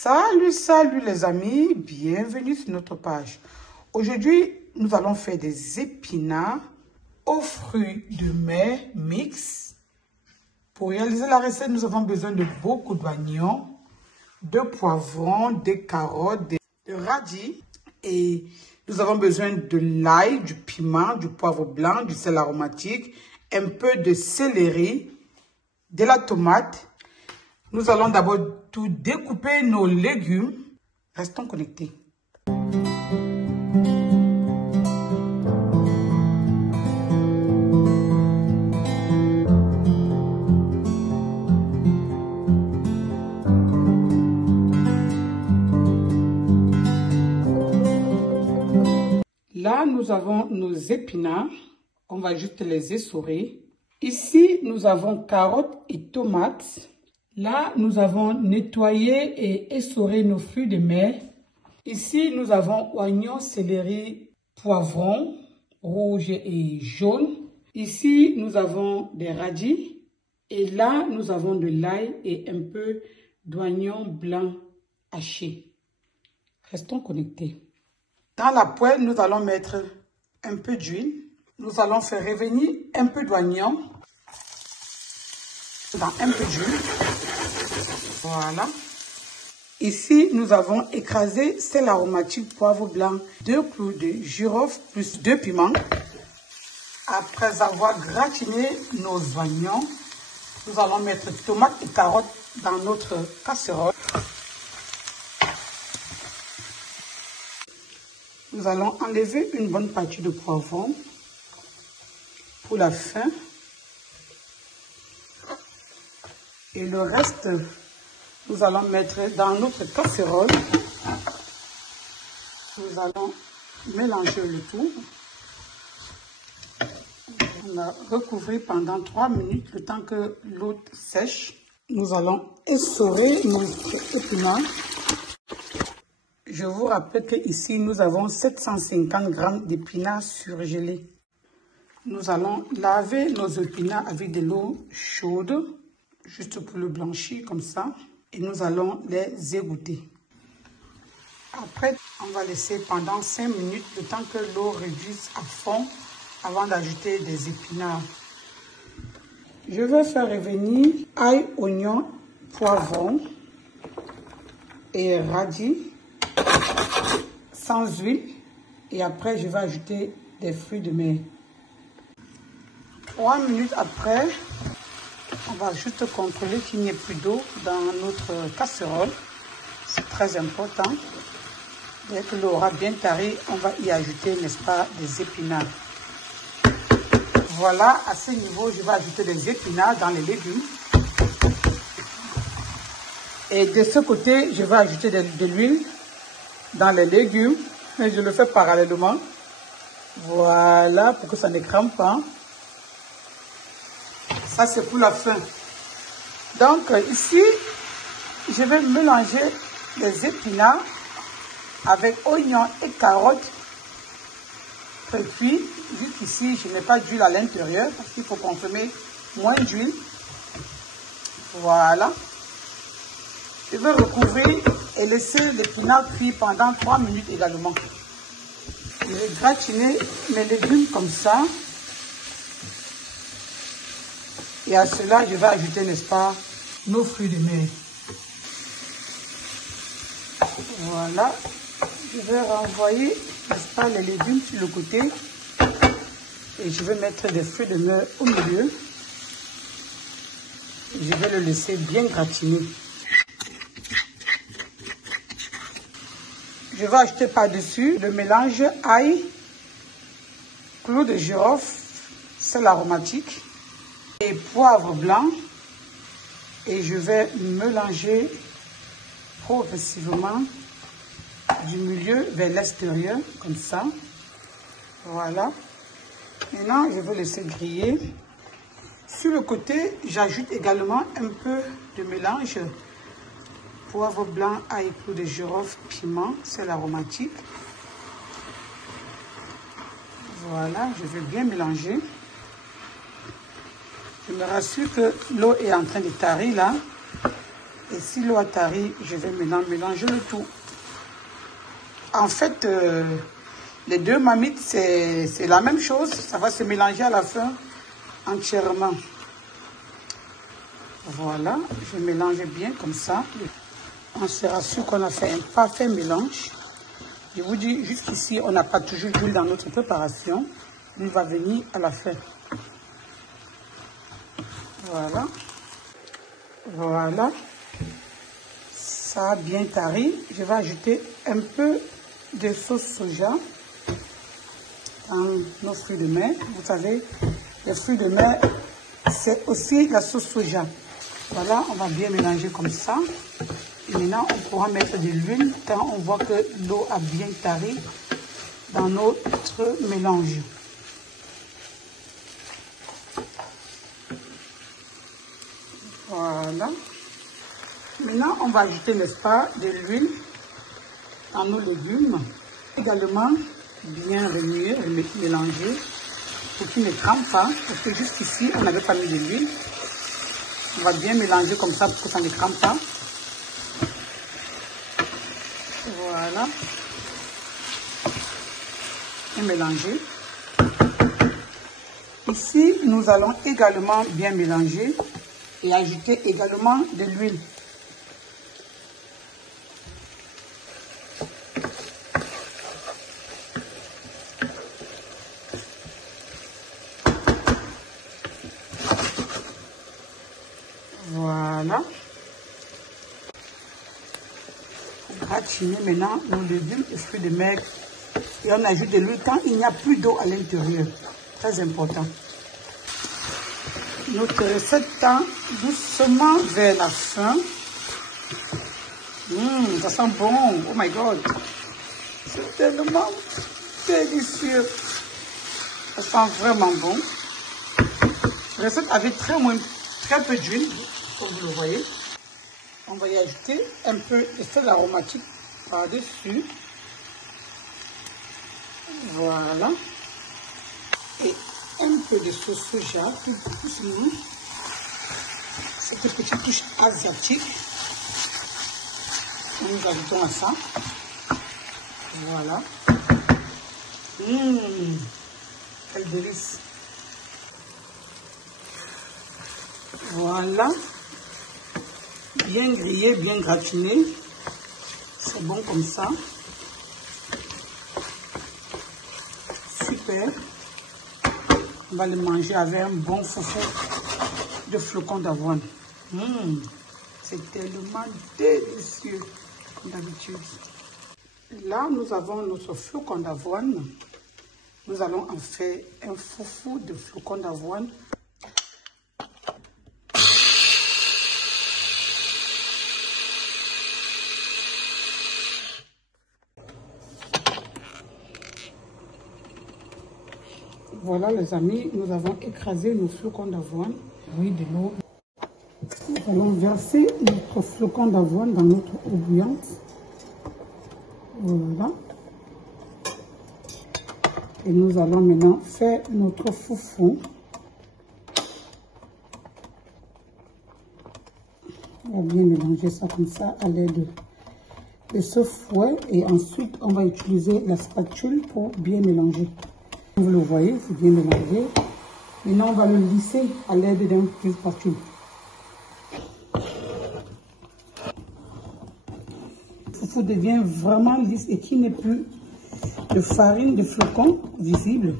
Salut les amis, bienvenue sur notre page. Aujourd'hui, nous allons faire des épinards aux fruits de mer mix. Pour réaliser la recette, nous avons besoin de beaucoup d'oignons, de poivrons, de carottes, de radis et nous avons besoin de l'ail, du piment, du poivre blanc, du sel aromatique, un peu de céleri, de la tomate. Nous allons d'abord tout découper nos légumes. Restons connectés. Là, nous avons nos épinards. On va juste les essorer. Ici, nous avons carottes et tomates. Là, nous avons nettoyé et essoré nos fruits de mer. Ici, nous avons oignons, céleri, poivrons, rouge et jaune. Ici, nous avons des radis. Et là, nous avons de l'ail et un peu d'oignon blanc haché. Restons connectés. Dans la poêle, nous allons mettre un peu d'huile. Nous allons faire revenir un peu d'oignon dans un peu d'huile. Voilà. Ici, nous avons écrasé sel aromatique, poivre blanc, 2 clous de girofle plus 2 piments. Après avoir gratiné nos oignons, nous allons mettre tomates et carottes dans notre casserole. Nous allons enlever une bonne partie de poivron pour la fin. Et le reste, nous allons mettre dans notre casserole. Nous allons mélanger le tout. On va recouvrir pendant 3 minutes, le temps que l'eau sèche. Nous allons essorer notre épinard. Je vous rappelle qu'ici, nous avons 750 g d'épinards surgelés. Nous allons laver nos épinards avec de l'eau chaude, juste pour le blanchir comme ça. Et nous allons les égoutter. Après, on va laisser pendant 5 minutes, le temps que l'eau réduise à fond, avant d'ajouter des épinards. Je vais faire revenir ail, oignon, poivron et radis sans huile. Et après, je vais ajouter des fruits de mer. 3 minutes après, on va juste contrôler qu'il n'y ait plus d'eau dans notre casserole. C'est très important. Dès que l'eau aura bien tari, on va y ajouter, n'est-ce pas, des épinards. Voilà, à ce niveau, je vais ajouter des épinards dans les légumes. Et de ce côté, je vais ajouter de l'huile dans les légumes. Et je le fais parallèlement. Voilà, pour que ça ne crame pas. Ça, c'est pour la fin. Donc, ici, je vais mélanger les épinards avec oignons et carottes pré-cuits. Vu qu'ici, je n'ai pas d'huile à l'intérieur, parce qu'il faut consommer moins d'huile. Voilà. Je vais recouvrir et laisser l'épinard cuire pendant 3 minutes également. Je vais gratiner mes légumes comme ça. Et à cela, je vais ajouter, n'est-ce pas, nos fruits de mer. Voilà. Je vais renvoyer, n'est-ce pas, les légumes sur le côté. Et je vais mettre des fruits de mer au milieu. Je vais le laisser bien gratiner. Je vais ajouter par-dessus le mélange ail, clous de girofle, sel aromatique et poivre blanc. Et je vais mélanger progressivement du milieu vers l'extérieur, comme ça. Voilà. Maintenant, je vais laisser griller. Sur le côté, j'ajoute également un peu de mélange poivre blanc, ail, clous de girofle, piment, sel aromatique. Voilà, je vais bien mélanger. Je me rassure que l'eau est en train de tarir là. Et si l'eau a tari, je vais maintenant mélanger le tout. En fait, les deux marmites, c'est la même chose. Ça va se mélanger à la fin entièrement. Voilà, je mélange bien comme ça. On se rassure qu'on a fait un parfait mélange. Je vous dis, jusqu'ici, on n'a pas toujours d'huile dans notre préparation. L'huile va venir à la fin. Voilà. Voilà. Ça a bien tari. Je vais ajouter un peu de sauce soja dans nos fruits de mer. Vous savez, les fruits de mer, c'est aussi la sauce soja. Voilà, on va bien mélanger comme ça. Et maintenant, on pourra mettre de l'huile quand on voit que l'eau a bien tari dans notre mélange. Voilà. Maintenant, on va ajouter, n'est-ce pas, de l'huile dans nos légumes. Également, bien remuer, mélanger pour qu'il ne trempe pas. Parce que jusqu'ici, on n'avait pas mis de l'huile. On va bien mélanger comme ça pour que ça ne trempe pas. Voilà. Et mélanger. Ici, nous allons également bien mélanger et ajouter également de l'huile. Voilà. Gratiner maintenant nos légumes et fruits de mer. Et on ajoute de l'huile quand il n'y a plus d'eau à l'intérieur. Très important. Notre recette tend doucement vers la fin. Ça sent bon. Oh my God. C'est tellement délicieux. Ça sent vraiment bon. Recette avec très peu d'huile, comme vous le voyez. On va y ajouter un peu de sel aromatique par-dessus. Voilà. Et un peu de sauce soja, tout doucement. Cette petite touche asiatique. Nous ajoutons à ça. Voilà. Quel délice. Voilà. Bien grillé, bien gratiné. C'est bon comme ça. Super. On va le manger avec un bon foufou de flocons d'avoine. C'est tellement délicieux, comme d'habitude. Là, nous avons notre flocon d'avoine. Nous allons en faire un foufou de flocons d'avoine. Voilà les amis, nous avons écrasé nos flocons d'avoine. Oui, de l'eau. Nous allons verser notre flocon d'avoine dans notre eau bouillante. Voilà. Et nous allons maintenant faire notre foufou. On va bien mélanger ça comme ça à l'aide de ce fouet. Et ensuite, on va utiliser la spatule pour bien mélanger. Vous le voyez, c'est bien mélangé. Maintenant, on va le lisser à l'aide d'un petit spatule. Le foufou devient vraiment lisse et qu'il n'est plus de farine de flocons visible.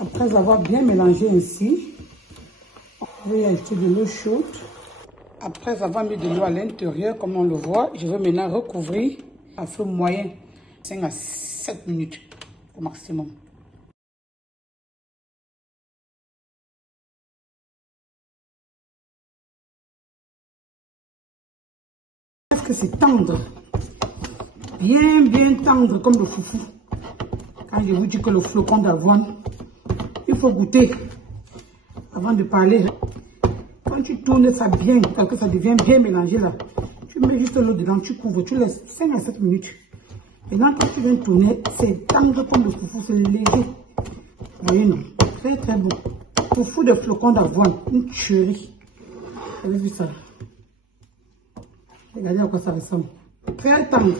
Après avoir bien mélangé ainsi, on va y ajouter de l'eau chaude. Après avoir mis de l'eau à l'intérieur, comme on le voit, je vais maintenant recouvrir à feu moyen, 5 à 7 minutes au maximum. Est-ce que c'est tendre? Bien tendre comme le foufou. Quand je vous dis que le flocon d'avoine, il faut goûter avant de parler. Quand tu tournes ça bien, parce que ça devient bien mélangé là, tu mets juste l'eau dedans, tu couvres, tu laisses 5 à 7 minutes. Et là, quand tu viens tourner, c'est tendre comme le foufou, c'est léger. Vous voyez, non? Très bon. Foufou de flocons d'avoine, une tuerie. Vous avez vu ça? Regardez à quoi ça ressemble. Très tendre.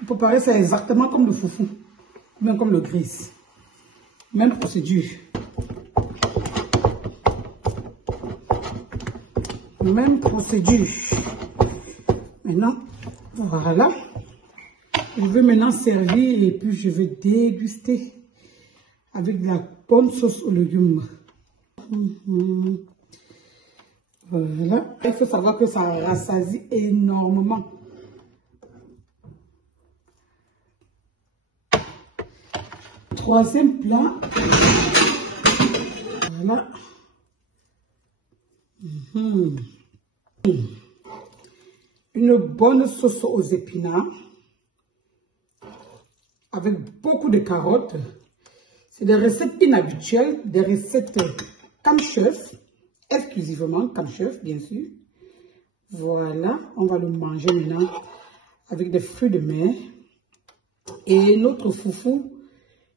Vous préparez ça exactement comme le foufou, même comme le gris. Même procédure. Même procédure. Maintenant, voilà. Je vais maintenant servir et puis je vais déguster avec de la bonne sauce aux légumes. Voilà. Il faut savoir que ça rassasie énormément. Troisième plat. Voilà. Une bonne sauce aux épinards avec beaucoup de carottes. C'est des recettes inhabituelles, des recettes Cam Chef, exclusivement Cam Chef, bien sûr. Voilà, on va le manger maintenant avec des fruits de mer et notre foufou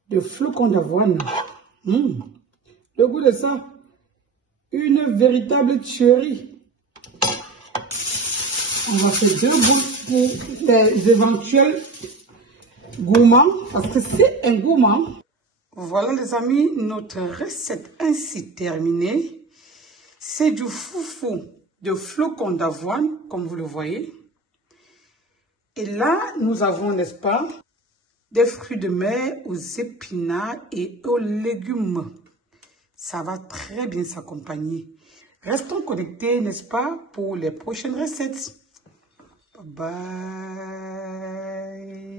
de flocons d'avoine. Le goût de ça, une véritable tuerie. On va faire 2 boules pour les éventuels gourmands, parce que c'est un gourmand. Voilà les amis, notre recette ainsi terminée. C'est du foufou de flocons d'avoine, comme vous le voyez. Et là, nous avons, n'est-ce pas, des fruits de mer aux épinards et aux légumes. Ça va très bien s'accompagner. Restons connectés, n'est-ce pas, pour les prochaines recettes. Bye bye.